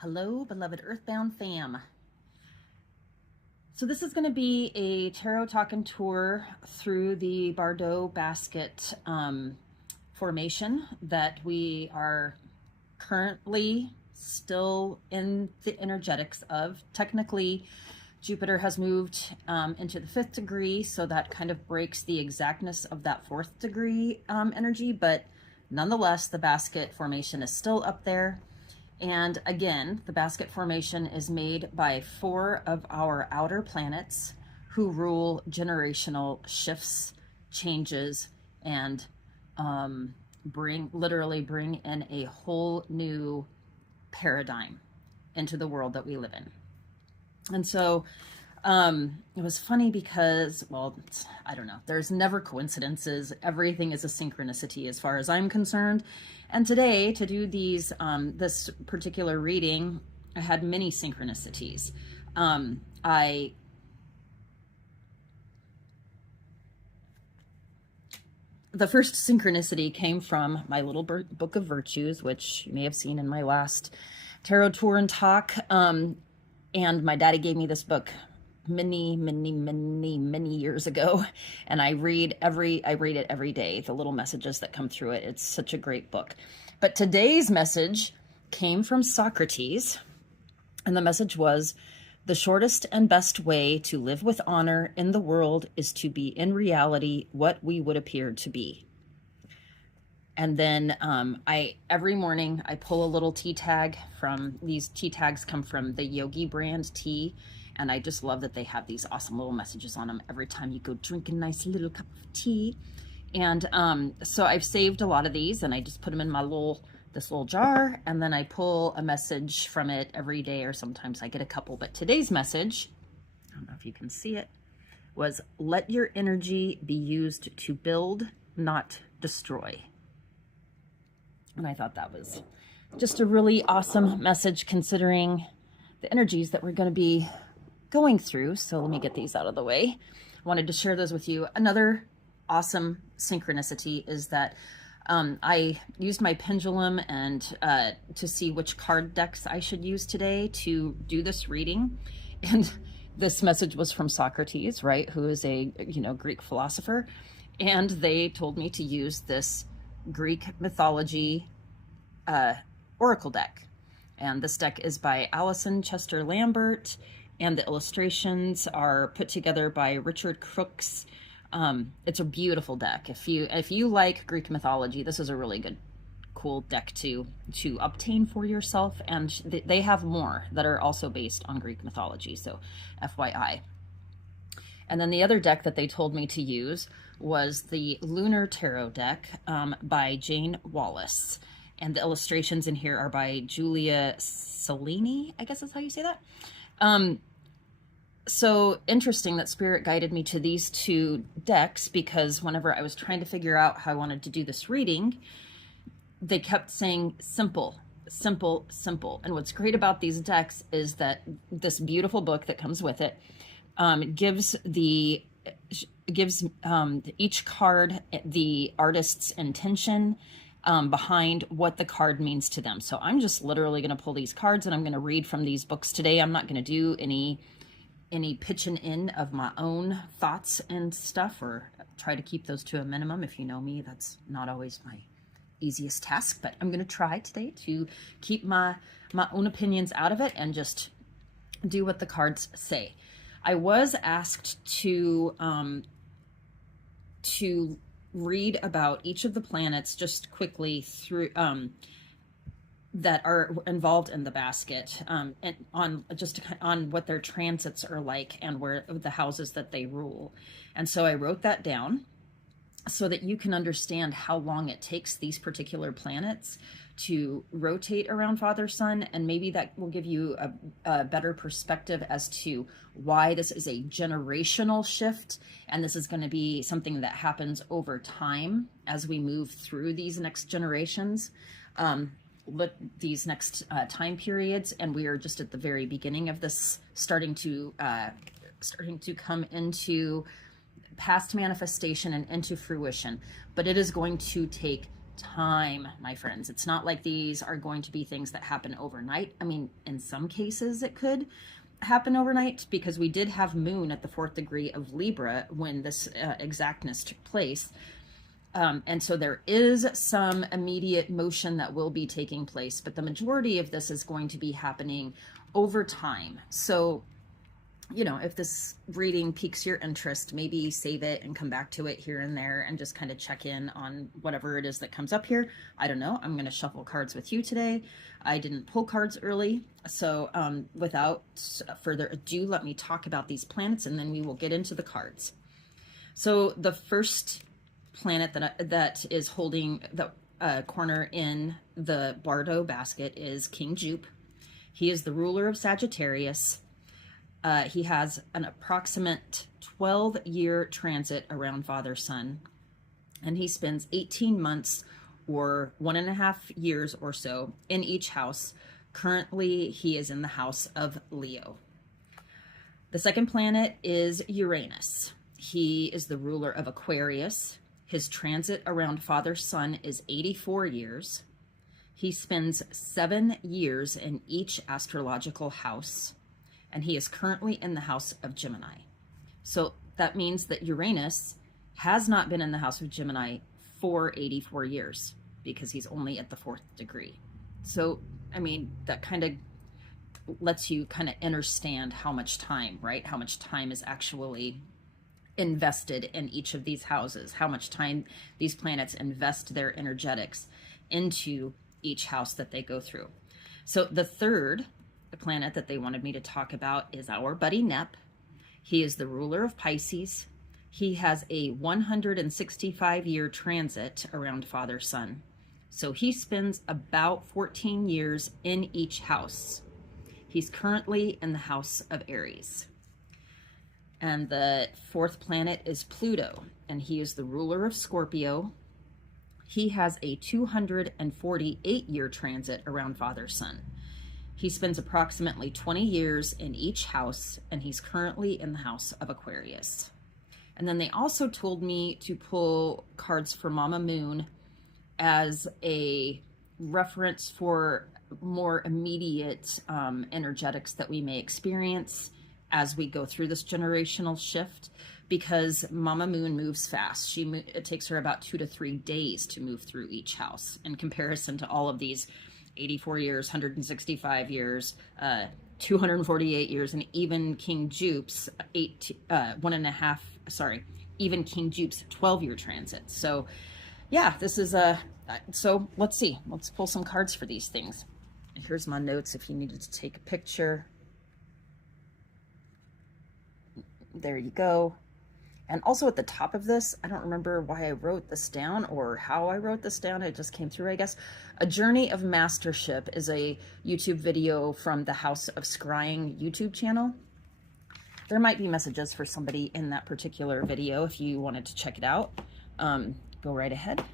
Hello, beloved Earthbound fam. So this is going to be a tarot talking tour through the Barbault basket formation that we are currently still in the energetics of. Technically, Jupiter has moved into the 5th degree, so that kind of breaks the exactness of that 4th degree energy, but nonetheless, the basket formation is still up there. And again, the basket formation is made by 4 of our outer planets who rule generational shifts, changes, and literally bring in a whole new paradigm into the world that we live in. And so it was funny because, well, I don't know, there's never coincidences. Everything is a synchronicity as far as I'm concerned. And today, to do this particular reading, I had many synchronicities. The first synchronicity came from my little book of virtues, which you may have seen in my last tarot tour and talk. And my daddy gave me this book many years ago, and I read it every day, the little messages that come through it. It's such a great book. But today's message came from Socrates, and the message was, the shortest and best way to live with honor in the world is to be in reality what we would appear to be. And then every morning I pull a little tea tag from, these tea tags come from the Yogi brand tea. And I just love that they have these awesome little messages on them every time you go drink a nice little cup of tea. And so I've saved a lot of these, and I just put them in my this little jar, and then I pull a message from it every day, or sometimes I get a couple. But today's message, I don't know if you can see it, was let your energy be used to build, not destroy. And I thought that was just a really awesome message considering the energies that we're going to be going through. So let me get these out of the way. I wanted to share those with you. Another awesome synchronicity is that I used my pendulum and to see which card decks I should use today to do this reading. And this message was from Socrates, right, who is a Greek philosopher. And they told me to use this Greek mythology oracle deck. And this deck is by Alison Chester Lambert, and the illustrations are put together by Richard Crooks. It's a beautiful deck. If you like Greek mythology, this is a really good, cool deck to obtain for yourself. And they have more that are also based on Greek mythology, so FYI. And then the other deck that they told me to use was the Lunar Tarot deck by Jane Wallace. And the illustrations in here are by Julia Cellini, I guess is how you say that. So interesting that Spirit guided me to these 2 decks, because whenever I was trying to figure out how I wanted to do this reading, they kept saying simple, simple, simple. And what's great about these decks is that this beautiful book that comes with it gives each card the artist's intention behind what the card means to them. So I'm just literally going to pull these cards and I'm going to read from these books today. I'm not going to do any pitching in of my own thoughts and stuff, or try to keep those to a minimum. If you know me, that's not always my easiest task, but I'm going to try today to keep my own opinions out of it and just do what the cards say. I was asked to read about each of the planets just quickly through that are involved in the basket, and on what their transits are like and where the houses that they rule. And so I wrote that down so that you can understand how long it takes these particular planets to rotate around Father Sun, and maybe that will give you a better perspective as to why this is a generational shift, and this is going to be something that happens over time as we move through these next generations, these next time periods. And we are just at the very beginning of this starting to come into past manifestation and into fruition, but it is going to take time, my friends. It's not like these are going to be things that happen overnight. I mean, in some cases it could happen overnight, because we did have moon at the 4th degree of Libra when this exactness took place. And so there is some immediate motion that will be taking place, but the majority of this is going to be happening over time. So, you know, if this reading piques your interest, maybe save it and come back to it here and there and just kind of check in on whatever it is that comes up here. I don't know. I'm going to shuffle cards with you today. I didn't pull cards early. So without further ado, let me talk about these planets and then we will get into the cards. So the first planet that is holding the corner in the Barbault basket is King Jupe. He is the ruler of Sagittarius. He has an approximate 12-year transit around Father-Son, and he spends 18 months or 1.5 years or so in each house. Currently, he is in the house of Leo. The second planet is Uranus. He is the ruler of Aquarius. His transit around Father-Son is 84 years. He spends 7 years in each astrological house, and he is currently in the house of Gemini. So that means that Uranus has not been in the house of Gemini for 84 years because he's only at the 4th degree. So, I mean, that kind of lets you kind of understand how much time, right? How much time is actually invested in each of these houses, how much time these planets invest their energetics into each house that they go through. So the third planet that they wanted me to talk about is our buddy Nep. He is the ruler of Pisces. He has a 165-year transit around Father-Son. So he spends about 14 years in each house. He's currently in the house of Aries. And the fourth planet is Pluto, and he is the ruler of Scorpio. He has a 248-year transit around Father-Son. He spends approximately 20 years in each house, and he's currently in the house of Aquarius. And then they also told me to pull cards for Mama Moon as a reference for more immediate energetics that we may experience as we go through this generational shift, because Mama Moon moves fast. It takes her about 2 to 3 days to move through each house in comparison to all of these 84 years, 165 years, 248 years, and even King Jupe's even King Jupe's 12-year transit. So yeah, this is so let's see. Let's pull some cards for these things. Here's my notes if you needed to take a picture. There you go. And also at the top of this, I don't remember why I wrote this down or how I wrote this down. It just came through, I guess. A Journey of Mastership is a YouTube video from the House of Scrying YouTube channel. There might be messages for somebody in that particular video if you wanted to check it out. Go right ahead.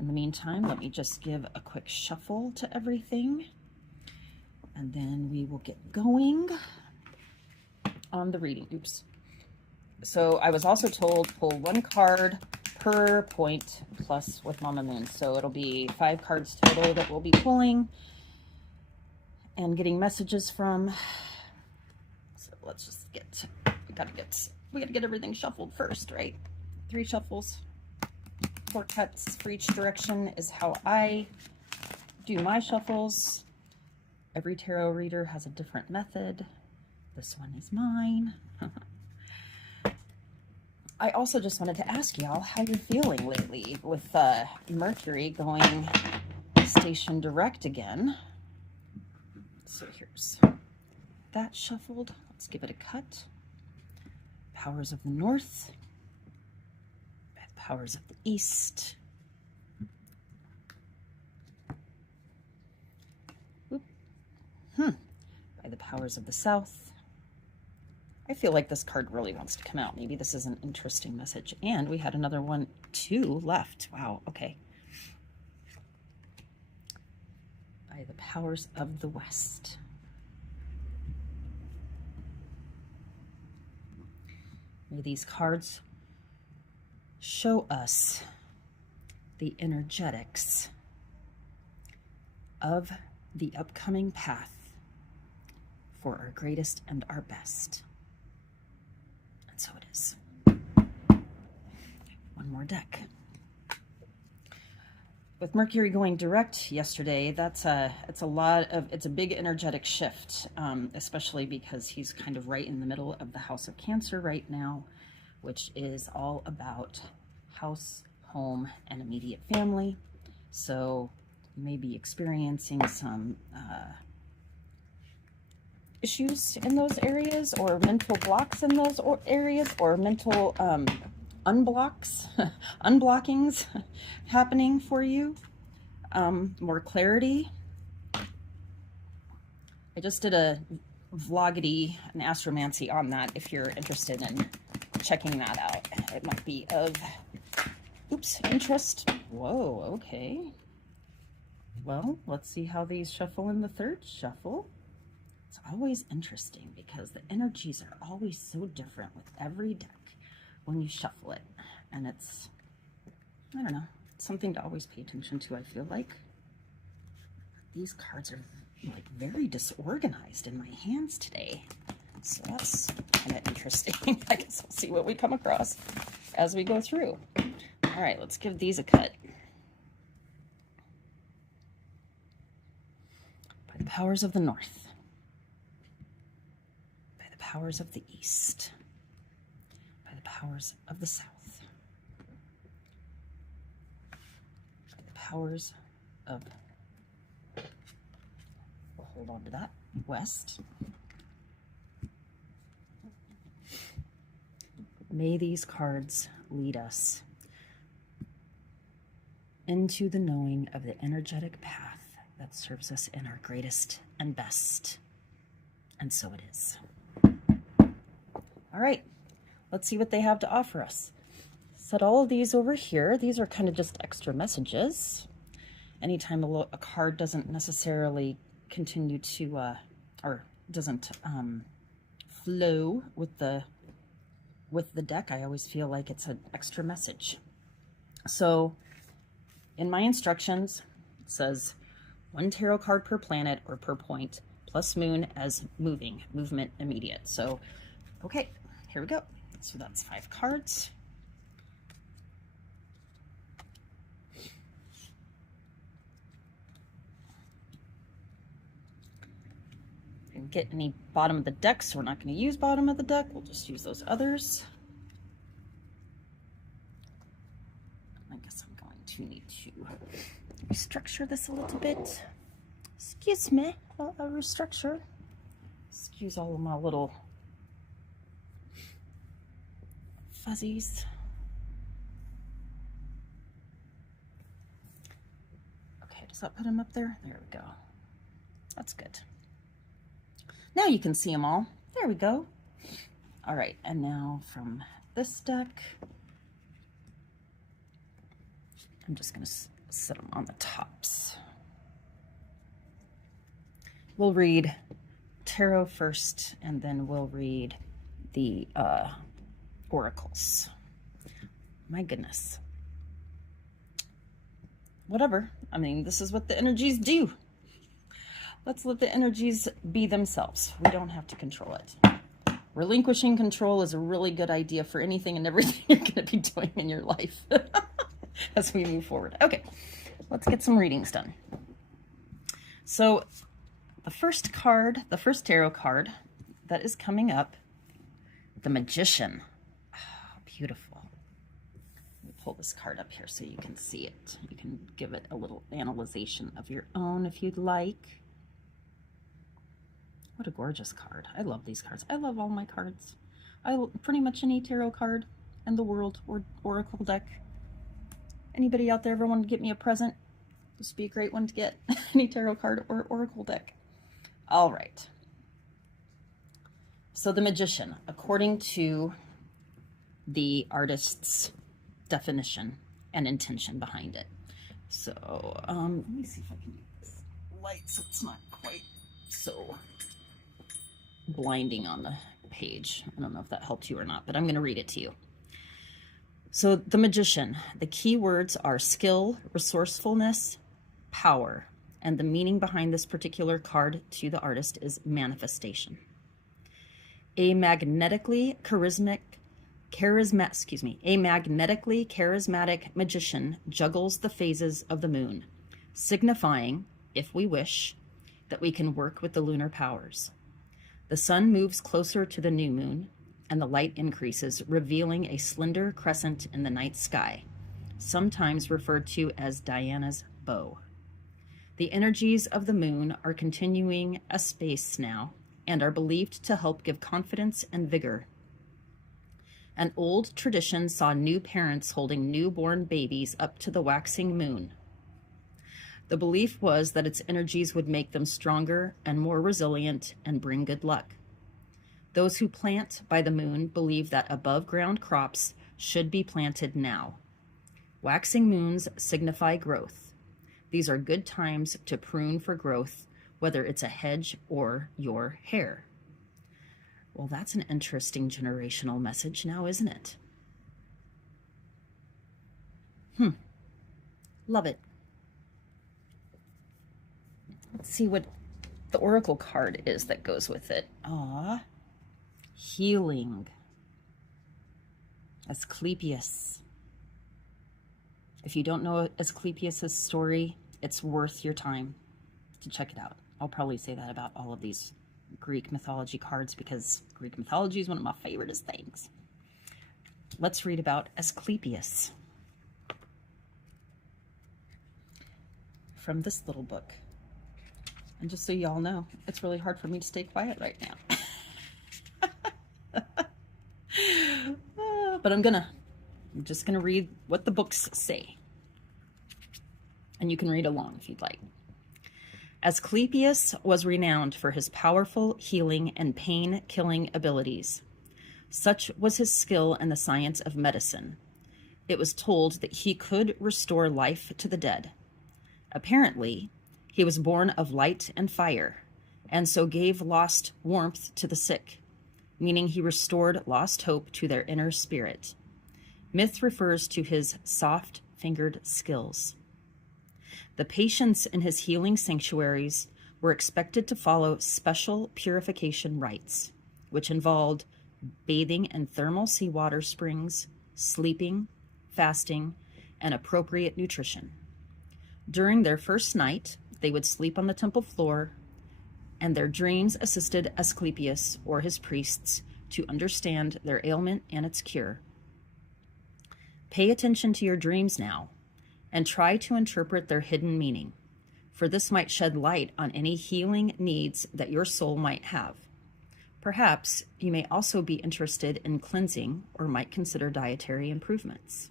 In the meantime, let me just give a quick shuffle to everything, and then we will get going on the reading. Oops. So I was also told pull 1 card per point plus with Mama Moon. So it'll be 5 cards total that we'll be pulling and getting messages from. So let's just we gotta get everything shuffled first, right? 3 shuffles, 4 cuts for each direction is how I do my shuffles. Every tarot reader has a different method. This one is mine. I also just wanted to ask y'all how you're feeling lately with Mercury going station direct again. So here's that shuffled. Let's give it a cut. Powers of the North. Powers of the East. By the powers of the South. I feel like this card really wants to come out. Maybe this is an interesting message. And we had another one, 2 left. Wow, okay. By the powers of the West. May these cards show us the energetics of the upcoming path for our greatest and our best. And so it is. One more deck. With Mercury going direct yesterday, it's a big energetic shift, especially because he's kind of right in the middle of the House of Cancer right now, which is all about house, home, and immediate family. So you may be experiencing some issues in those areas, or mental blocks in those areas, or mental unblockings happening for you. More clarity. I just did a vloggy, an astromancy on that if you're interested in checking that out. It might be of interest. Whoa, okay. Well, let's see how these shuffle in the third shuffle. It's always interesting because the energies are always so different with every deck when you shuffle it. And it's, I don't know, it's something to always pay attention to, I feel like. These cards are like very disorganized in my hands today. So that's kind of interesting. I guess we'll see what we come across as we go through. All right, let's give these a cut. By the powers of the North. By the powers of the East. By the powers of the South. By the powers of, we'll hold on to that, West. May these cards lead us into the knowing of the energetic path that serves us in our greatest and best. And so it is. All right, let's see what they have to offer us. Set all of these over here. These are kind of just extra messages. Anytime a card doesn't necessarily continue to, or doesn't flow with the deck, I always feel like it's an extra message. So in my instructions, it says 1 tarot card per planet or per point, plus moon as movement immediate. So, okay, here we go. So that's 5 cards. Didn't get any bottom of the deck, so we're not going to use bottom of the deck. We'll just use those others. I guess I'm going to need to restructure this a little bit. Excuse me, I'll restructure. Excuse all of my little fuzzies. Okay, does that put him up there? There we go. That's good. Now you can see them all. There we go. All right, and now from this deck, I'm just going to set them on the tops. We'll read tarot first, and then we'll read the oracles. My goodness. Whatever. I mean, this is what the energies do. Let's let the energies be themselves. We don't have to control it. Relinquishing control is a really good idea for anything and everything you're going to be doing in your life as we move forward. Okay, let's get some readings done. So the first card, the first tarot card that is coming up, the Magician. Oh, beautiful. Let me pull this card up here so you can see it. You can give it a little analyzation of your own if you'd like. What a gorgeous card. I love these cards. I love all my cards. Pretty much any tarot card in the world or oracle deck. Anybody out there ever want to get me a present? This would be a great one to get. Any tarot card or oracle deck. All right. So the Magician, according to the artist's definition and intention behind it. So let me see if I can use this light so it's not quite so blinding on the page. I don't know if that helped you or not, but I'm going to read it to you. So the magician, the key words are skill, resourcefulness, power. And the meaning behind this particular card to the artist is manifestation. A magnetically charismatic magician juggles the phases of the moon, signifying, if we wish, that we can work with the lunar powers. The sun moves closer to the new moon, and the light increases, revealing a slender crescent in the night sky, sometimes referred to as Diana's bow. The energies of the moon are continuing a space now and are believed to help give confidence and vigor. An old tradition saw new parents holding newborn babies up to the waxing moon. The belief was that its energies would make them stronger and more resilient and bring good luck. Those who plant by the moon believe that above-ground crops should be planted now. Waxing moons signify growth. These are good times to prune for growth, whether it's a hedge or your hair. Well, that's an interesting generational message now, isn't it? Love it. Let's see what the oracle card is that goes with it. Healing. Asclepius. If you don't know Asclepius's story, it's worth your time to check it out. I'll probably say that about all of these Greek mythology cards because Greek mythology is one of my favorite things. Let's read about Asclepius from this little book. And just so y'all know, it's really hard for me to stay quiet right now. But I'm just gonna read what the books say. And you can read along if you'd like. Asclepius was renowned for his powerful healing and pain-killing abilities. Such was his skill in the science of medicine. It was told that he could restore life to the dead. Apparently, he was born of light and fire, and so gave lost warmth to the sick, meaning he restored lost hope to their inner spirit. Myth refers to his soft-fingered skills. The patients in his healing sanctuaries were expected to follow special purification rites, which involved bathing in thermal seawater springs, sleeping, fasting, and appropriate nutrition. During their first night, they would sleep on the temple floor, and their dreams assisted Asclepius or his priests to understand their ailment and its cure. Pay attention to your dreams now, and try to interpret their hidden meaning, for this might shed light on any healing needs that your soul might have. Perhaps you may also be interested in cleansing or might consider dietary improvements.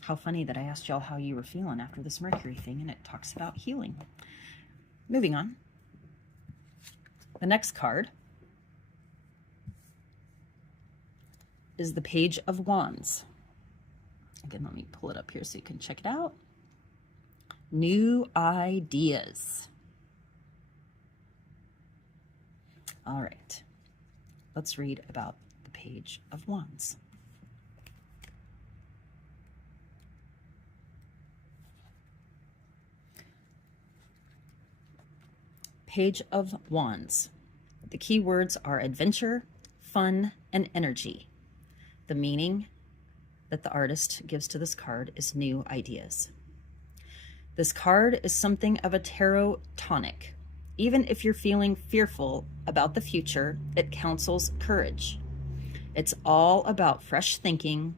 How funny that I asked y'all how you were feeling after this Mercury thing, and it talks about healing. Moving on. The next card is the Page of Wands. Again, let me pull it up here so you can check it out. New ideas. All right, let's read about the Page of Wands. Page of Wands. The key words are adventure, fun, and energy. The meaning that the artist gives to this card is new ideas. This card is something of a tarot tonic. Even if you're feeling fearful about the future, it counsels courage. It's all about fresh thinking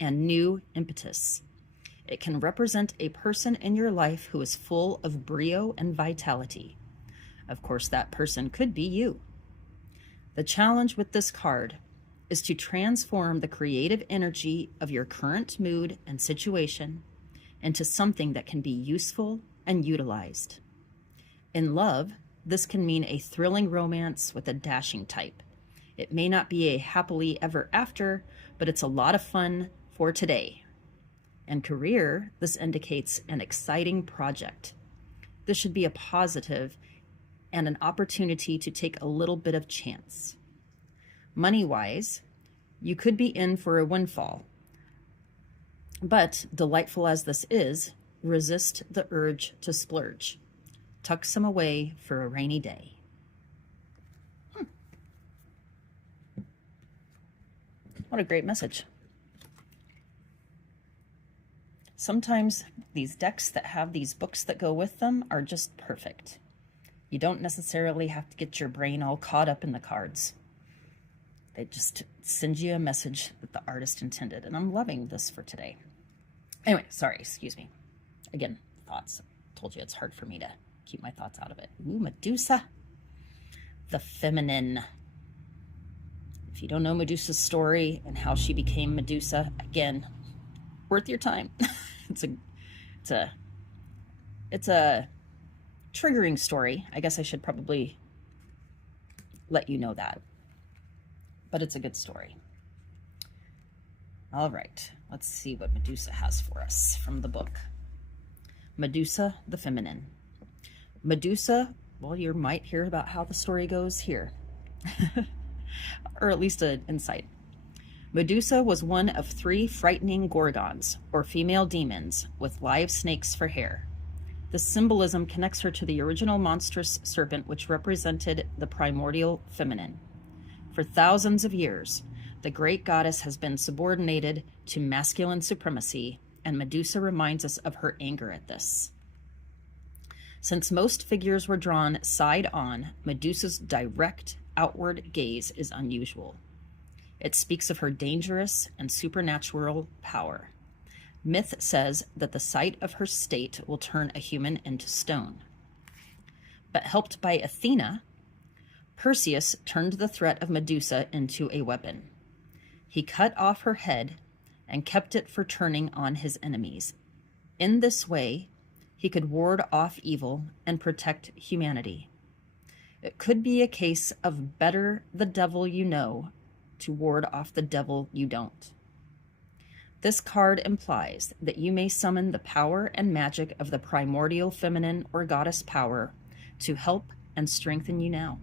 and new impetus. It can represent a person in your life who is full of brio and vitality. Of course, that person could be you. The challenge with this card is to transform the creative energy of your current mood and situation into something that can be useful and utilized. In love, this can mean a thrilling romance with a dashing type. It may not be a happily ever after, but it's a lot of fun for today. In career, this indicates an exciting project. This should be a positive and an opportunity to take a little bit of chance. Money-wise, You could be in for a windfall. But, delightful as this is, resist the urge to splurge. Tuck some away for a rainy day. What a great message. Sometimes these decks that have these books that go with them are just perfect. You don't necessarily have to get your brain all caught up in the cards. They just send you a message that the artist intended, and I'm loving this for today. Anyway, sorry, excuse me. Again, thoughts. I told you it's hard for me to keep my thoughts out of it. Ooh, Medusa, the feminine. If you don't know Medusa's story and how she became Medusa, again, worth your time. It's a triggering story. I guess I should probably let you know that. But it's a good story. All right, let's see what Medusa has for us from the book. Medusa, the feminine. Medusa, well, you might hear about how the story goes here. Or at least an insight. Medusa was one of 3 frightening gorgons, or female demons, with live snakes for hair. The symbolism connects her to the original monstrous serpent, which represented the primordial feminine. For thousands of years, the great goddess has been subordinated to masculine supremacy, and Medusa reminds us of her anger at this. Since most figures were drawn side on, Medusa's direct outward gaze is unusual. It speaks of her dangerous and supernatural power. Myth says that the sight of her state will turn a human into stone. But helped by Athena, Perseus turned the threat of Medusa into a weapon. He cut off her head and kept it for turning on his enemies. In this way, he could ward off evil and protect humanity. It could be a case of better the devil you know to ward off the devil you don't. This card implies that you may summon the power and magic of the primordial feminine or goddess power to help and strengthen you now.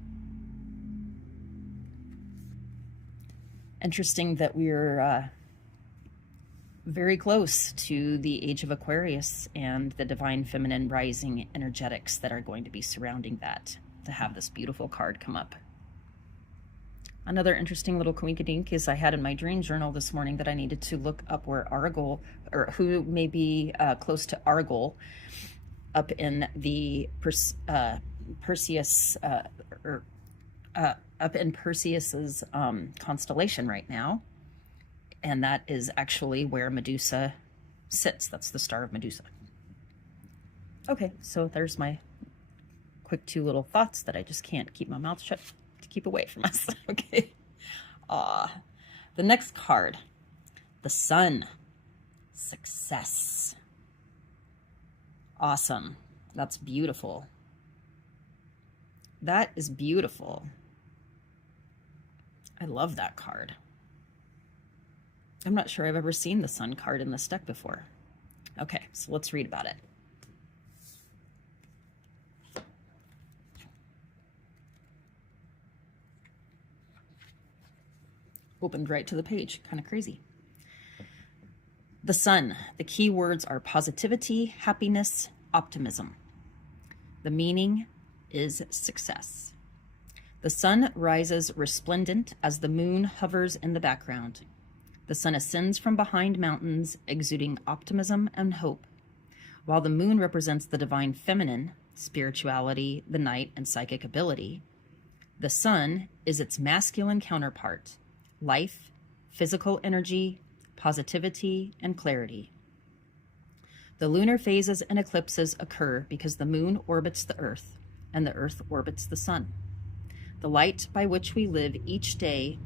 Interesting that we're very close to the age of Aquarius and the divine feminine rising energetics that are going to be surrounding that, to have this beautiful card come up. Another interesting little coinkydink is I had in my dream journal this morning that I needed to look up where Argol, or who may be close to Argol, up in the Perseus, up in Perseus's constellation right now. And that is actually where Medusa sits. That's the star of Medusa. Okay, so there's my quick 2 little thoughts that I just can't keep my mouth shut to keep away from us. Okay. The next card, the Sun. Success. Awesome. That's beautiful. That is beautiful. I love that card. I'm not sure I've ever seen the Sun card in this deck before. Okay, so let's read about it. Opened right to the page, kind of crazy. The Sun. The key words are positivity, happiness, optimism. The meaning is success. The sun rises resplendent as the moon hovers in the background. The sun ascends from behind mountains, exuding optimism and hope. While the moon represents the divine feminine, spirituality, the night, and psychic ability, the sun is its masculine counterpart, life, physical energy, positivity, and clarity. The lunar phases and eclipses occur because the moon orbits the earth and the earth orbits the sun. The light by which we live each day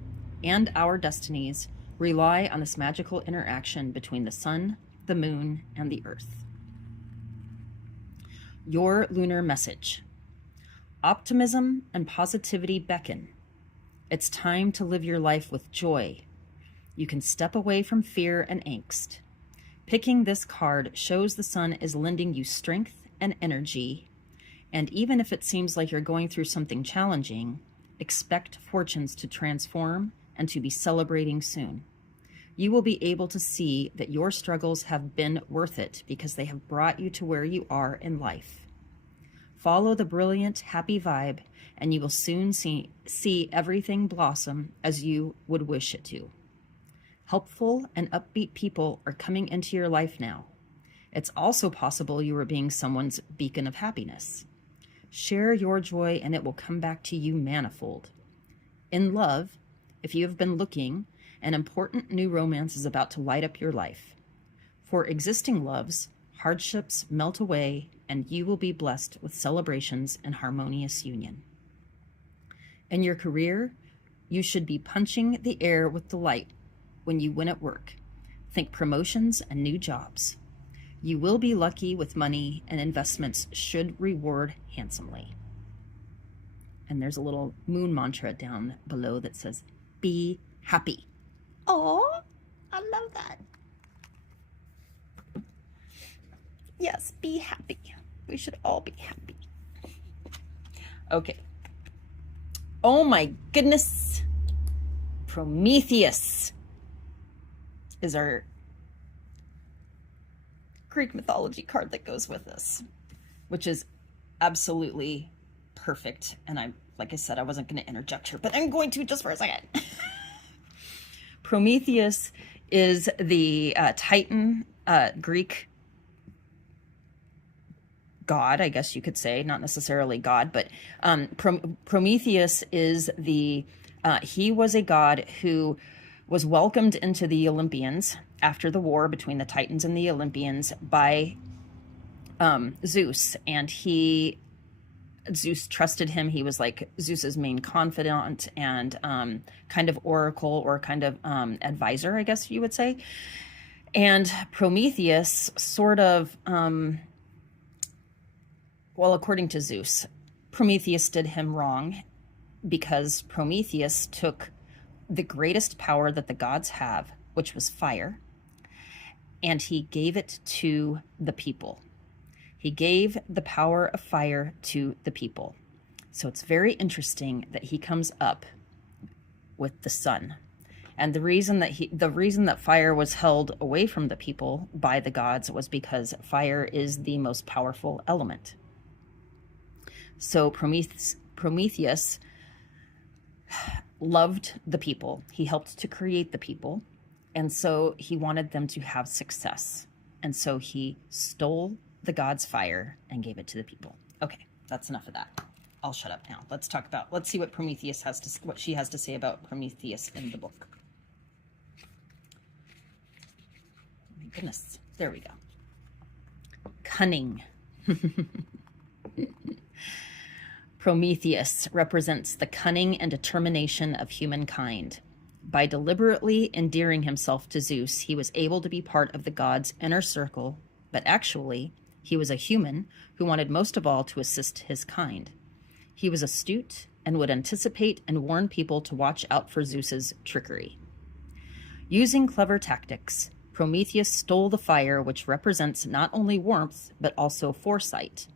and our destinies rely on this magical interaction between the sun, the moon, and the earth. Your lunar message. Optimism and positivity beckon. It's time to live your life with joy. You can step away from fear and angst. Picking this card shows the sun is lending you strength and energy, and even if it seems like you're going through something challenging, expect fortunes to transform and to be celebrating soon. You will be able to see that your struggles have been worth it because they have brought you to where you are in life. Follow the brilliant, happy vibe, and you will soon see everything blossom as you would wish it to. Helpful and upbeat people are coming into your life now. It's also possible you are being someone's beacon of happiness. Share your joy and it will come back to you manifold. In love, if you have been looking, an important new romance is about to light up your life. For existing loves, hardships melt away and you will be blessed with celebrations and harmonious union. In your career, you should be punching the air with delight when you win at work. Think promotions and new jobs. You will be lucky with money and investments should reward handsomely. And there's a little moon mantra down below that says, be happy. Oh, I love that. Yes, be happy. We should all be happy. Okay. Oh my goodness. Prometheus is our Greek mythology card that goes with this, which is absolutely perfect. And like I said, I wasn't going to interject here, but I'm going to just for a second. Prometheus is the Titan Greek god, I guess you could say, not necessarily god, but Prometheus is he was a god who was welcomed into the Olympians after the war between the Titans and the Olympians by Zeus, and Zeus trusted him. He was like Zeus's main confidant and kind of oracle or kind of advisor, I guess you would say. And Prometheus sort of, well, according to Zeus, Prometheus did him wrong because Prometheus took the greatest power that the gods have, which was fire, and he gave it to the people. He gave the power of fire to the people. So it's very interesting that he comes up with the sun. And the reason that fire was held away from the people by the gods was because fire is the most powerful element. So Prometheus loved the people. He helped to create the people. And so he wanted them to have success. And so he stole the god's fire and gave it to the people. Okay, that's enough of that. I'll shut up now. Let's see what what she has to say about Prometheus in the book. Oh my goodness. There we go. Cunning. Prometheus represents the cunning and determination of humankind. By deliberately endearing himself to Zeus, he was able to be part of the gods' inner circle, but actually, he was a human who wanted most of all to assist his kind. He was astute and would anticipate and warn people to watch out for Zeus's trickery. Using clever tactics, Prometheus stole the fire, which represents not only warmth, but also foresight,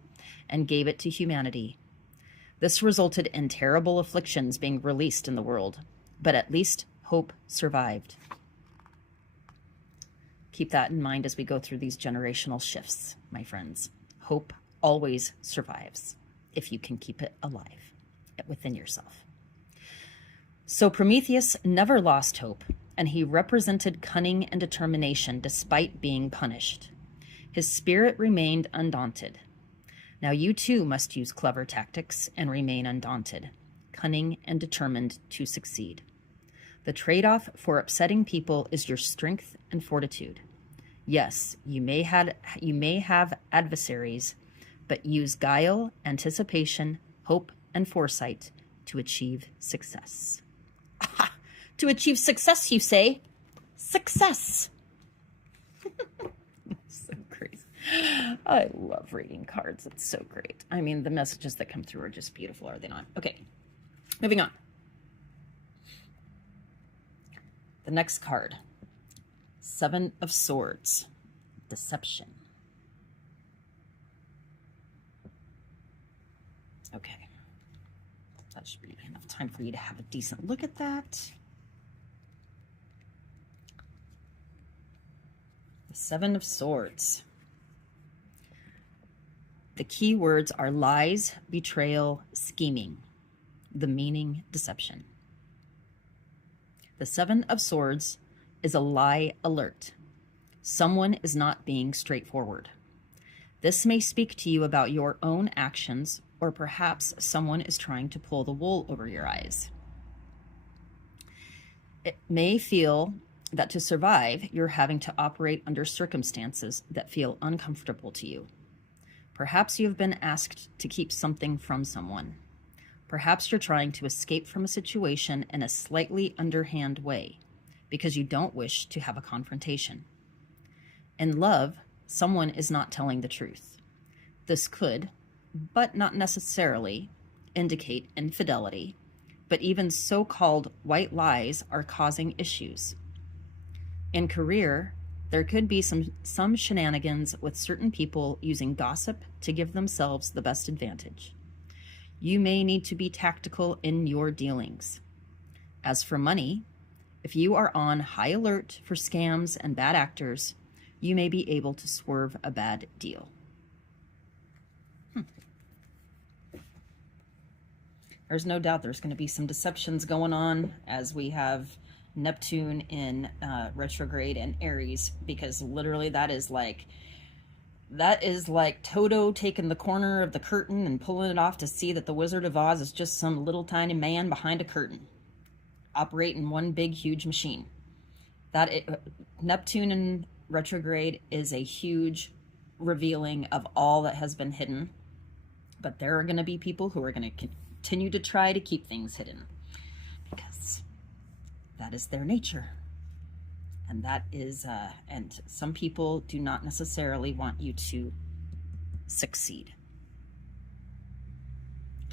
and gave it to humanity. This resulted in terrible afflictions being released in the world, but at least hope survived. Keep that in mind as we go through these generational shifts, my friends. Hope always survives if you can keep it alive within yourself. So Prometheus never lost hope, and he represented cunning and determination despite being punished. His spirit remained undaunted. Now you too must use clever tactics and remain undaunted, cunning and determined to succeed. The trade-off for upsetting people is your strength and fortitude. Yes, you may have adversaries, but use guile, anticipation, hope, and foresight to achieve success. Aha! To achieve success, you say? Success! So crazy. I love reading cards. It's so great. I mean, the messages that come through are just beautiful, are they not? Okay, moving on. The next card, Seven of Swords, Deception. Okay, that should be enough time for you to have a decent look at that. The Seven of Swords. The key words are lies, betrayal, scheming. The meaning, deception. The Seven of Swords is a lie alert. Someone is not being straightforward. This may speak to you about your own actions, or perhaps someone is trying to pull the wool over your eyes. It may feel that to survive, you're having to operate under circumstances that feel uncomfortable to you. Perhaps you have been asked to keep something from someone. Perhaps you're trying to escape from a situation in a slightly underhand way because you don't wish to have a confrontation. In love, someone is not telling the truth. This could, but not necessarily, indicate infidelity, but even so-called white lies are causing issues. In career, there could be some shenanigans with certain people using gossip to give themselves the best advantage. You may need to be tactical in your dealings. As for money, if you are on high alert for scams and bad actors, you may be able to swerve a bad deal. There's no doubt there's going to be some deceptions going on as we have Neptune in retrograde and Aries, because literally that is like Toto taking the corner of the curtain and pulling it off to see that the Wizard of Oz is just some little tiny man behind a curtain operating one big huge machine. Neptune in retrograde is a huge revealing of all that has been hidden, but there are going to be people who are going to continue to try to keep things hidden because that is their nature. And that is, and some people do not necessarily want you to succeed.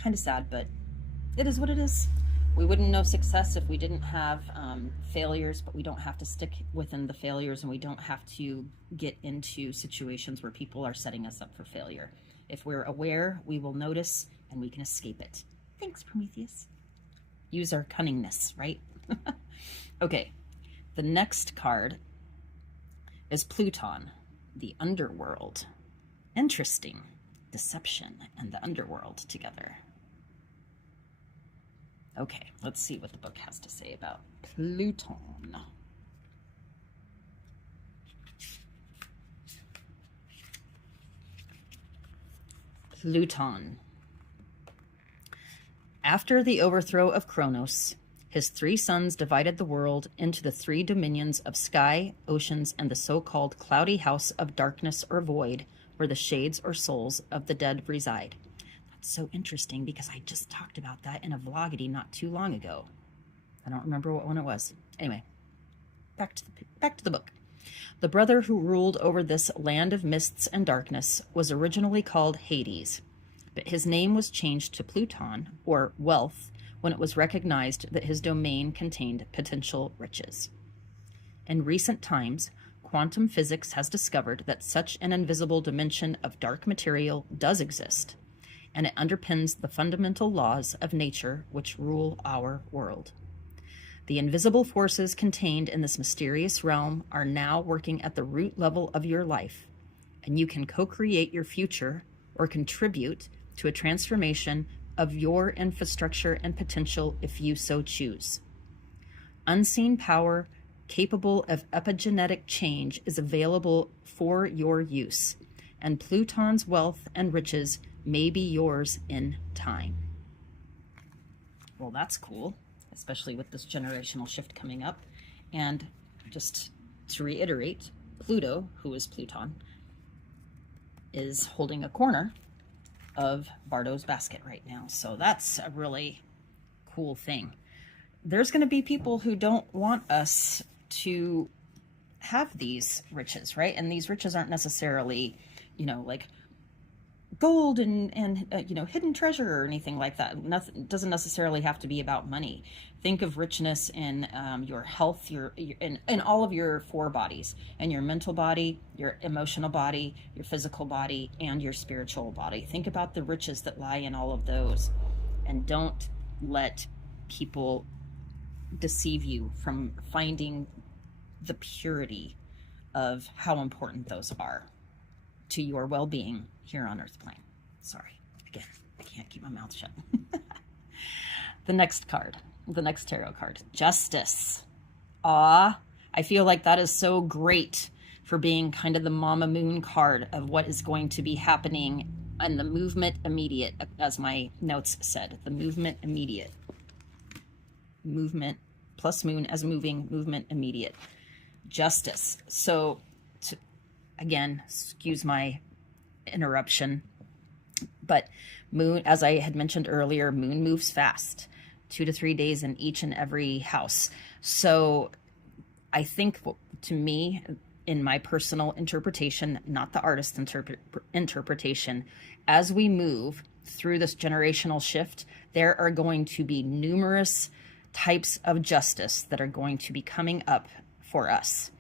Kind of sad, but it is what it is. We wouldn't know success if we didn't have failures, but we don't have to stick within the failures, and we don't have to get into situations where people are setting us up for failure. If we're aware, we will notice and we can escape it. Thanks, Prometheus. Use our cunningness, right? Okay, the next card is Pluton, the underworld. Interesting. Deception and the underworld together. Okay, let's see what the book has to say about Pluton. Pluton. After the overthrow of Kronos, his 3 sons divided the world into the 3 dominions of sky, oceans, and the so-called cloudy house of darkness or void, where the shades or souls of the dead reside. That's so interesting because I just talked about that in a vloggy not too long ago. I don't remember what one it was. Anyway, back to the book. The brother who ruled over this land of mists and darkness was originally called Hades, but his name was changed to Pluton, or wealth, when it was recognized that his domain contained potential riches. In recent times, quantum physics has discovered that such an invisible dimension of dark material does exist, and it underpins the fundamental laws of nature which rule our world. The invisible forces contained in this mysterious realm are now working at the root level of your life, and you can co-create your future or contribute to a transformation of your infrastructure and potential if you so choose. Unseen power capable of epigenetic change is available for your use, and Pluton's wealth and riches may be yours in time. Well, that's cool, especially with this generational shift coming up. And just to reiterate, Pluto, who is Pluton, is holding a corner of Barbault's basket right now. So that's a really cool thing. There's going to be people who don't want us to have these riches, right? And these riches aren't necessarily, like gold and hidden treasure or anything like that. Nothing doesn't necessarily have to be about money. Think of richness in your health, in all of your 4 bodies, and your mental body, your emotional body, your physical body, and your spiritual body. Think about the riches that lie in all of those, and don't let people deceive you from finding the purity of how important those are to your well-being here on Earth plane. Sorry, again, I can't keep my mouth shut. The next card, the next tarot card, Justice. I feel like that is so great for being kind of the Mama Moon card of what is going to be happening and the movement immediate, as my notes said, the movement immediate. Movement plus moon as moving, movement immediate. Justice. So, again, excuse my interruption, but moon, as I had mentioned earlier, moon moves fast, 2 to 3 days in each and every house. So I think, to me, in my personal interpretation, not the artist's interpretation, as we move through this generational shift, there are going to be numerous types of justice that are going to be coming up for us.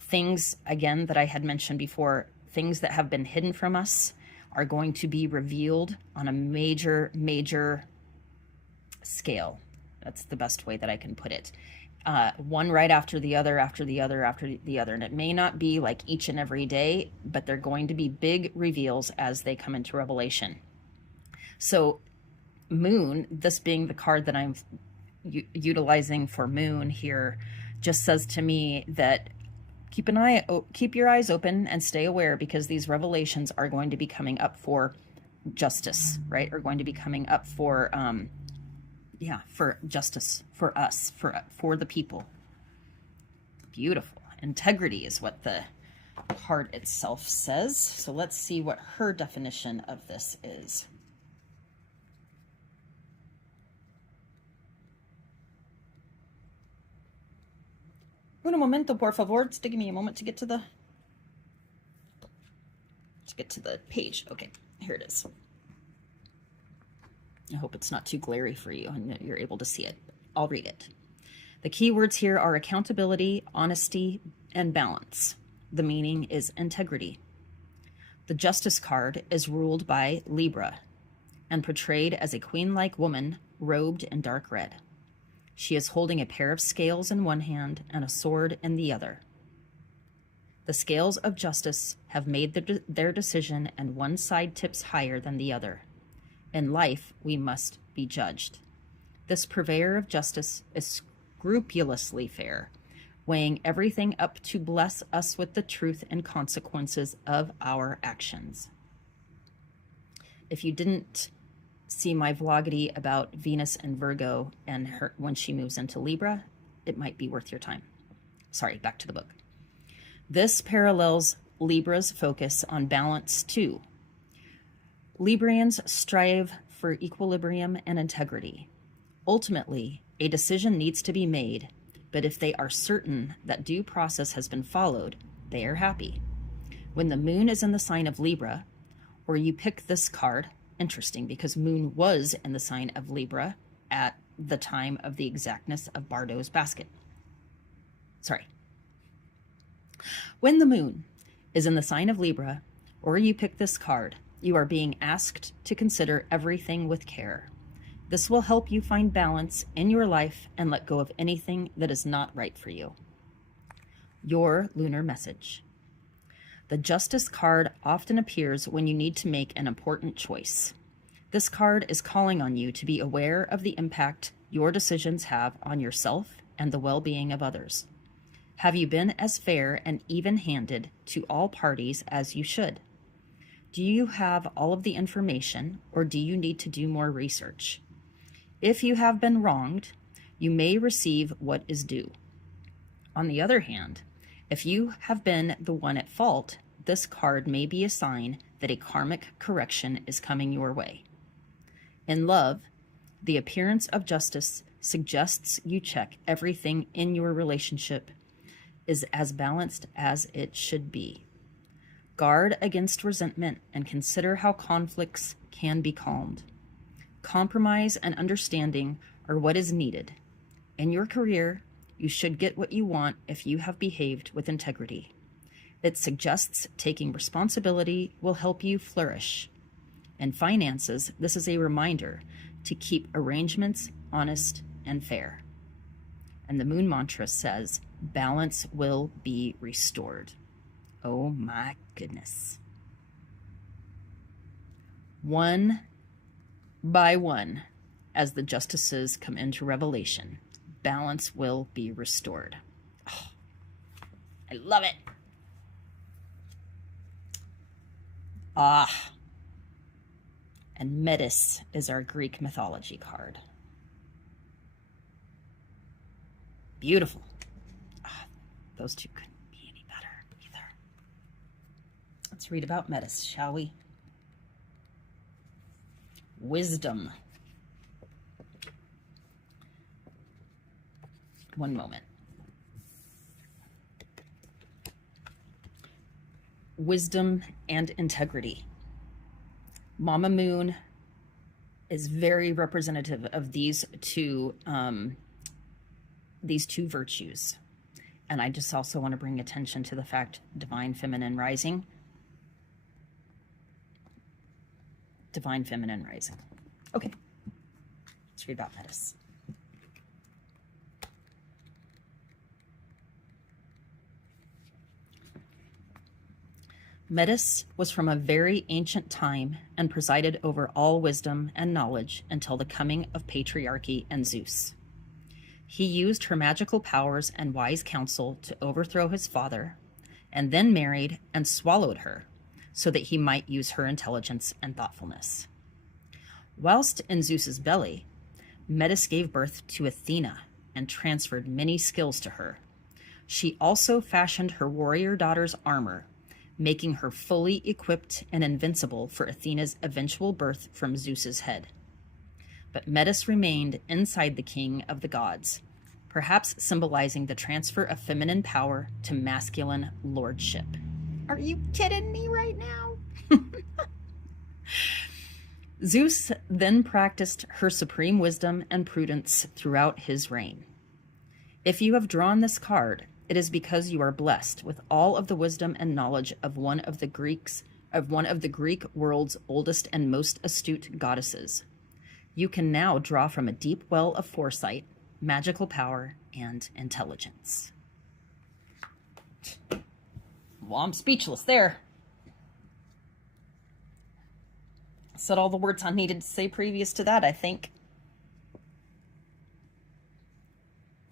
Things, again, that I had mentioned before, things that have been hidden from us are going to be revealed on a major, major scale. That's the best way that I can put it. One right after the other, after the other, after the other. And it may not be like each and every day, but they're going to be big reveals as they come into Revelation. So Moon, this being the card that I'm utilizing for Moon here, just says to me that keep your eyes open and stay aware, because these revelations are going to be coming up for justice, right? Are going to be coming up for for justice, for us, for the people. Beautiful. Integrity is what the card itself says. So let's see what her definition of this is. Un momento, por favor. It's taking me a moment to get to the page. Okay, here it is. I hope it's not too glary for you and that you're able to see it. I'll read it. The key words here are accountability, honesty, and balance. The meaning is integrity. The Justice card is ruled by Libra and portrayed as a queen-like woman robed in dark red. She is holding a pair of scales in one hand and a sword in the other. The scales of justice have made their decision, and one side tips higher than the other. In life, we must be judged. This purveyor of justice is scrupulously fair, weighing everything up to bless us with the truth and consequences of our actions. If you didn't see my vloggy about Venus and Virgo and her when she moves into Libra, it might be worth your time. Sorry, back to the book. This parallels Libra's focus on balance too. Librians strive for equilibrium and integrity. Ultimately, a decision needs to be made, but if they are certain that due process has been followed, they are happy. When the moon is in the sign of Libra, or you pick this card, interesting because Moon was in the sign of Libra at the time of the exactness of Barbault's basket. Sorry. When the moon is in the sign of Libra, or you pick this card, you are being asked to consider everything with care. This will help you find balance in your life and let go of anything that is not right for you. Your lunar message. The Justice card often appears when you need to make an important choice. This card is calling on you to be aware of the impact your decisions have on yourself and the well-being of others. Have you been as fair and even-handed to all parties as you should? Do you have all of the information, or do you need to do more research? If you have been wronged, you may receive what is due. On the other hand, if you have been the one at fault, this card may be a sign that a karmic correction is coming your way. In love, the appearance of justice suggests you check everything in your relationship is as balanced as it should be. Guard against resentment and consider how conflicts can be calmed. Compromise and understanding are what is needed. In your career, you should get what you want if you have behaved with integrity. It suggests taking responsibility will help you flourish. In finances, this is a reminder to keep arrangements honest and fair. And the moon mantra says, balance will be restored. Oh my goodness. One by one, as the justices come into revelation, balance will be restored. Oh, I love it. Ah. And Metis is our Greek mythology card. Beautiful. Ah, those two couldn't be any better either. Let's read about Metis, shall we? Wisdom. One moment. Wisdom and integrity. Mama Moon is very representative of these two virtues. And I just also want to bring attention to the fact Divine Feminine Rising. Divine Feminine Rising. Okay, let's read about Metis. Metis was from a very ancient time and presided over all wisdom and knowledge until the coming of Patriarchy and Zeus. He used her magical powers and wise counsel to overthrow his father, and then married and swallowed her, so that he might use her intelligence and thoughtfulness. Whilst in Zeus's belly, Metis gave birth to Athena and transferred many skills to her. She also fashioned her warrior daughter's armor, making her fully equipped and invincible for Athena's eventual birth from Zeus's head. But Metis remained inside the king of the gods, perhaps symbolizing the transfer of feminine power to masculine lordship. Are you kidding me right now? Zeus then practiced her supreme wisdom and prudence throughout his reign. If you have drawn this card, it is because you are blessed with all of the wisdom and knowledge of one of the Greek world's oldest and most astute goddesses. You can now draw from a deep well of foresight, magical power, and intelligence. Well, I'm speechless there. Said all the words I needed to say previous to that, I think.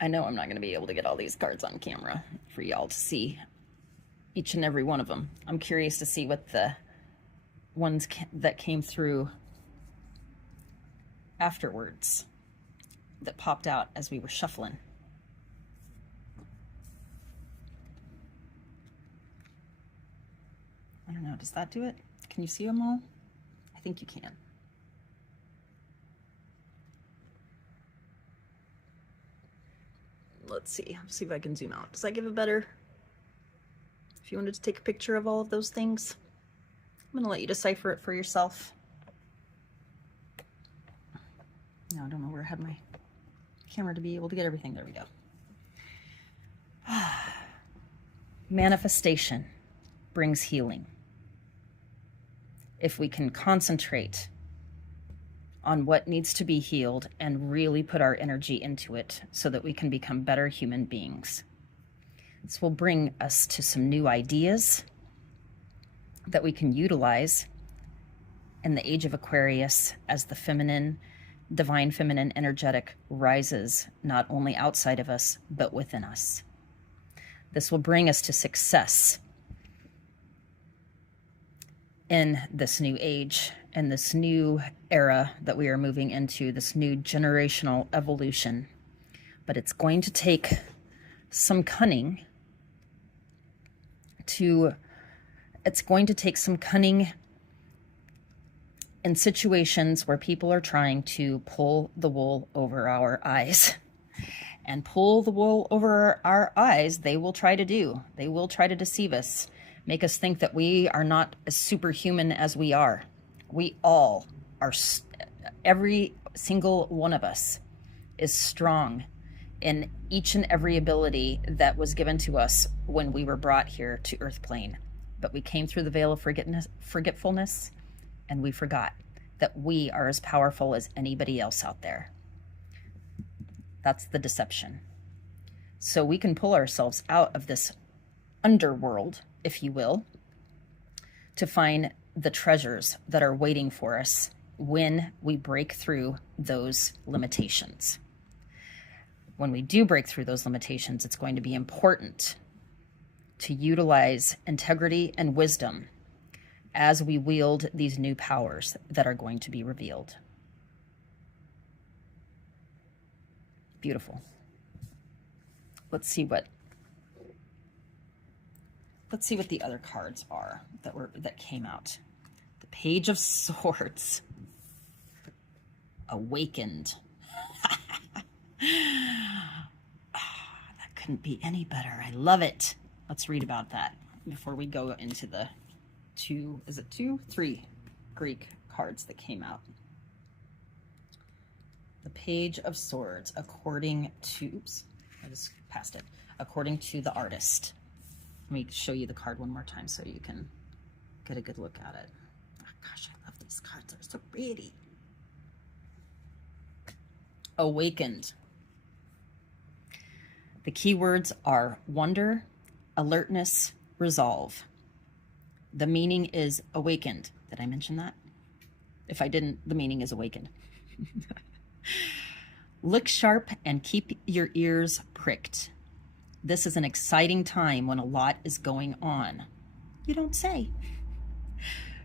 I know I'm not going to be able to get all these cards on camera for y'all to see each and every one of them. I'm curious to see what the ones that came through afterwards that popped out as we were shuffling. I don't know, does that do it? Can you see them all? I think you can. Let's see if I can zoom out. Does that give it better? If you wanted to take a picture of all of those things, I'm gonna let you decipher it for yourself. Now I don't know where I had my camera to be able to get everything. There we go. Manifestation brings healing. If we can concentrate on what needs to be healed and really put our energy into it so that we can become better human beings. This will bring us to some new ideas that we can utilize in the age of Aquarius as the feminine, divine feminine energetic rises not only outside of us, but within us. This will bring us to success in this new age, in this new era that we are moving into, this new generational evolution. But it's going to take some cunning in situations where people are trying to pull the wool over our eyes. And pull the wool over our eyes, they will try to do. They will try to deceive us, make us think that we are not as superhuman as we are. We all are, every single one of us is strong in each and every ability that was given to us when we were brought here to Earth Plane. But we came through the veil of forgetfulness, and we forgot that we are as powerful as anybody else out there. That's the deception. So we can pull ourselves out of this underworld if you will, to find the treasures that are waiting for us when we break through those limitations. When we do break through those limitations, it's going to be important to utilize integrity and wisdom as we wield these new powers that are going to be revealed. Beautiful. Let's see what the other cards are that came out. The Page of Swords. Awakened. That couldn't be any better. I love it. Let's read about that before we go into the three Greek cards that came out. The Page of Swords, according to, oops, I just passed it. According to the artist. Let me show you the card one more time so you can get a good look at it. Oh, gosh, I love these cards. They're so pretty. Awakened. The key words are wonder, alertness, resolve. The meaning is awakened. Did I mention that? If I didn't, the meaning is awakened. Look sharp and keep your ears pricked. This is an exciting time when a lot is going on. You don't say.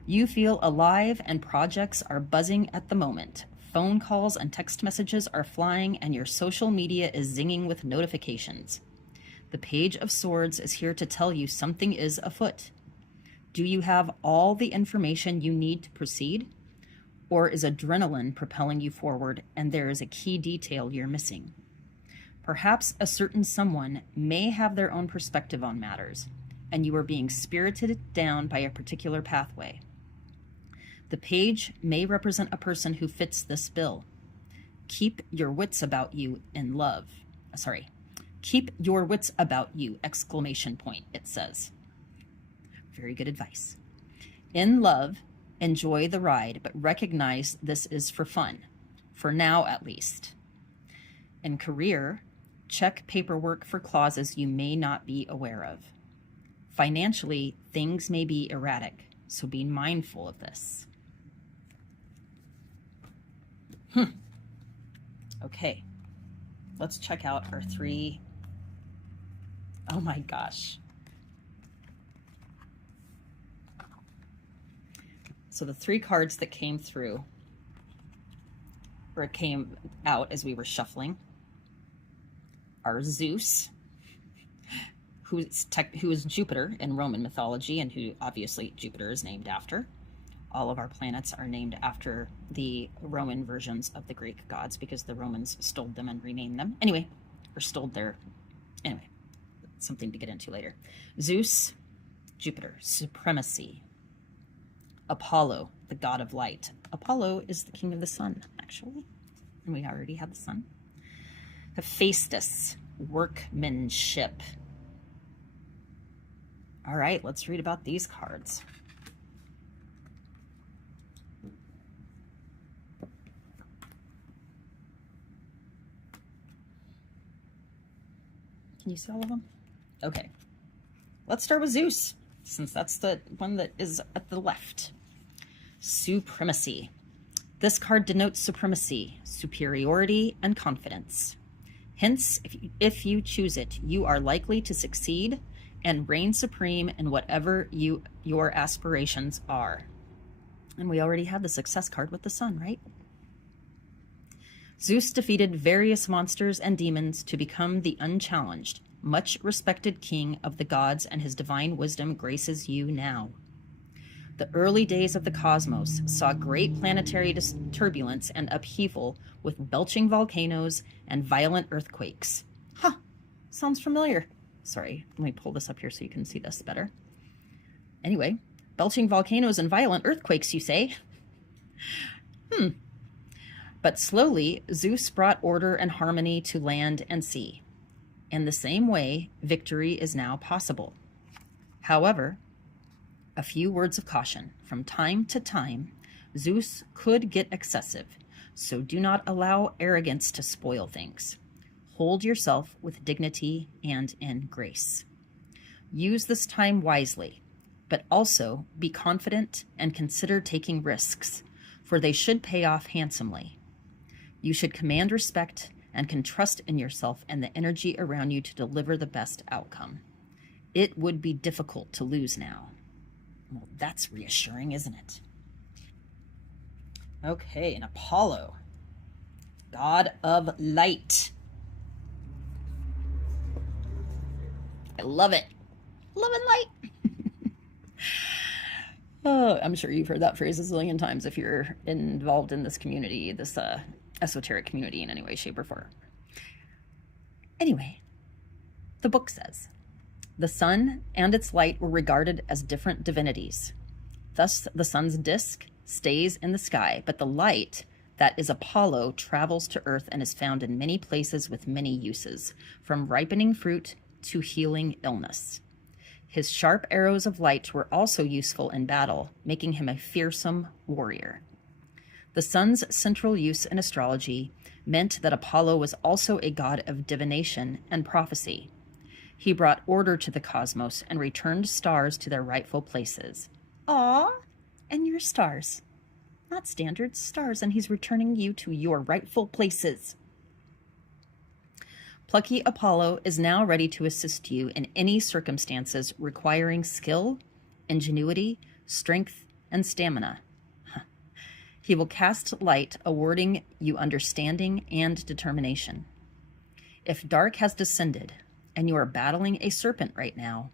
You feel alive and projects are buzzing at the moment. Phone calls and text messages are flying and your social media is zinging with notifications. The Page of Swords is here to tell you something is afoot. Do you have all the information you need to proceed? Or is adrenaline propelling you forward and there is a key detail you're missing? Perhaps a certain someone may have their own perspective on matters, and you are being spirited down by a particular pathway. The page may represent a person who fits this bill. Keep your wits about you in love. Keep your wits about you, ! It says. Very good advice. In love, enjoy the ride, but recognize this is for fun, for now at least. In career, check paperwork for clauses you may not be aware of. Financially, things may be erratic, so be mindful of this. Okay, let's check out our three. Oh my gosh. So the three cards that came through, or came out as we were shuffling, are Zeus, who is Jupiter in Roman mythology, and who obviously Jupiter is named after. All of our planets are named after the Roman versions of the Greek gods because the Romans stole them and renamed them. Anyway, something to get into later. Zeus, Jupiter, supremacy. Apollo, the god of light. Apollo is the king of the sun, actually. And we already have the sun. Hephaestus, workmanship. All right, let's read about these cards. Can you see all of them? Okay. Let's start with Zeus, since that's the one that is at the left. Supremacy. This card denotes supremacy, superiority, and confidence. Hence, if you choose it, you are likely to succeed and reign supreme in whatever your aspirations are. And we already had the success card with the sun, right? Zeus defeated various monsters and demons to become the unchallenged, much respected king of the gods, and his divine wisdom graces you now. The early days of the cosmos saw great planetary turbulence and upheaval with belching volcanoes and violent earthquakes. Sounds familiar. Sorry, let me pull this up here so you can see this better. Anyway, belching volcanoes and violent earthquakes, you say? But slowly, Zeus brought order and harmony to land and sea. In the same way, victory is now possible. However, a few words of caution. From time to time, Zeus could get excessive, so do not allow arrogance to spoil things. Hold yourself with dignity and in grace. Use this time wisely, but also be confident and consider taking risks, for they should pay off handsomely. You should command respect and can trust in yourself and the energy around you to deliver the best outcome. It would be difficult to lose now. Well, that's reassuring, isn't it? Okay, and Apollo, god of light. I love it. Love and light. Oh, I'm sure you've heard that phrase a zillion times if you're involved in this community, this esoteric community in any way, shape, or form. Anyway, the book says, the sun and its light were regarded as different divinities. Thus, the sun's disk stays in the sky, but the light that is Apollo travels to earth and is found in many places with many uses, from ripening fruit to healing illness. His sharp arrows of light were also useful in battle, making him a fearsome warrior. The sun's central use in astrology meant that Apollo was also a god of divination and prophecy. He brought order to the cosmos and returned stars to their rightful places. Aw, and your stars. Not standard stars, and he's returning you to your rightful places. Plucky Apollo is now ready to assist you in any circumstances requiring skill, ingenuity, strength, and stamina. He will cast light, awarding you understanding and determination. If dark has descended and you are battling a serpent right now,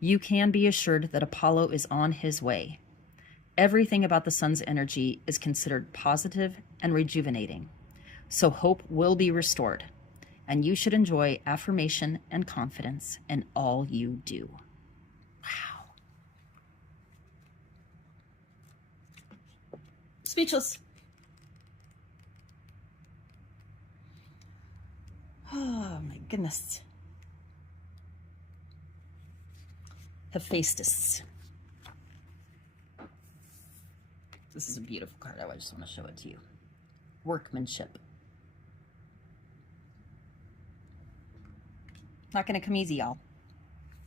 you can be assured that Apollo is on his way. Everything about the sun's energy is considered positive and rejuvenating, so hope will be restored, and you should enjoy affirmation and confidence in all you do. Wow. Speechless. Oh my goodness. Hephaestus. This is a beautiful card. I just want to show it to you. Workmanship. Not going to come easy, y'all.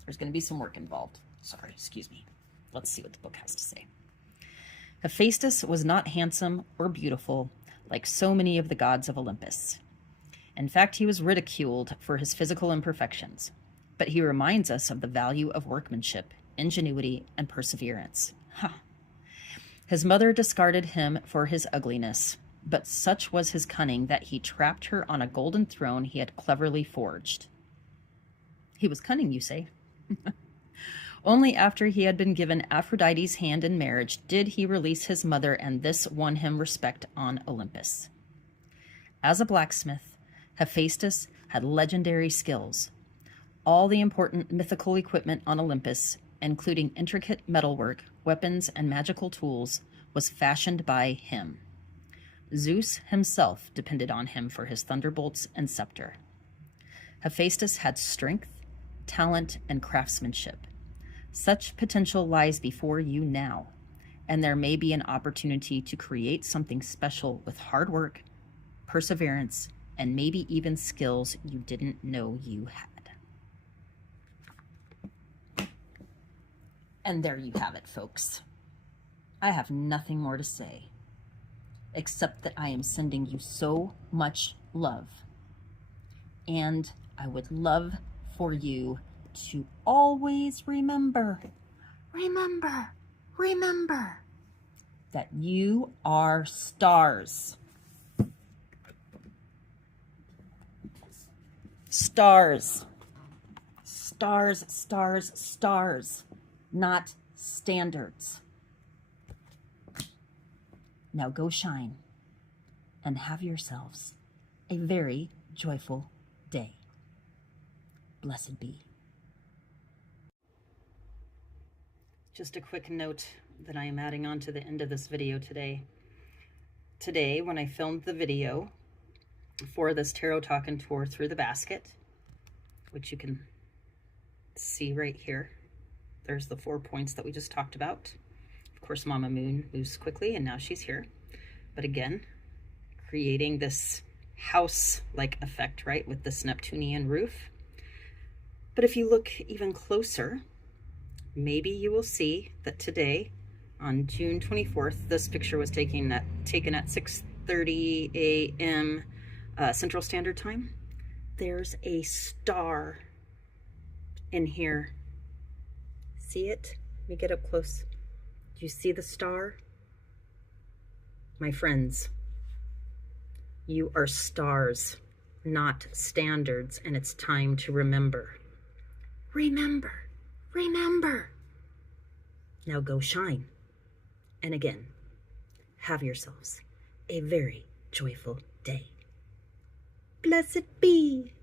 There's going to be some work involved. Sorry, excuse me. Let's see what the book has to say. Hephaestus was not handsome or beautiful like so many of the gods of Olympus. In fact, he was ridiculed for his physical imperfections, but he reminds us of the value of workmanship, ingenuity, and perseverance. His mother discarded him for his ugliness, but such was his cunning that he trapped her on a golden throne he had cleverly forged. He was cunning, you say? Only after he had been given Aphrodite's hand in marriage did he release his mother, and this won him respect on Olympus. As a blacksmith, Hephaestus had legendary skills. All the important mythical equipment on Olympus, including intricate metalwork, weapons, and magical tools, was fashioned by him. Zeus himself depended on him for his thunderbolts and scepter. Hephaestus had strength, talent, and craftsmanship. Such potential lies before you now, and there may be an opportunity to create something special with hard work, perseverance, and maybe even skills you didn't know you had. And there you have it, folks. I have nothing more to say, except that I am sending you so much love. And I would love for you to always remember that you are stars. Stars. Stars, stars, stars, not standards. Now go shine and have yourselves a very joyful day. Blessed be. Just a quick note that I am adding on to the end of this video today. Today, when I filmed the video for this Tarot Talk and Tour Through the Basket, which you can see right here, there's the 4 points that we just talked about. Of course, Mama Moon moves quickly, and now she's here. But again, creating this house-like effect, right, with this Neptunian roof. But if you look even closer, maybe you will see that today, on June 24th, this picture was taken at 6:30 a.m. Central Standard Time. There's a star in here. See it? Let me get up close. Do you see the star? My friends, you are stars, not standards, and it's time to remember. Remember, remember. Now go shine. And again, have yourselves a very joyful day. Blessed be.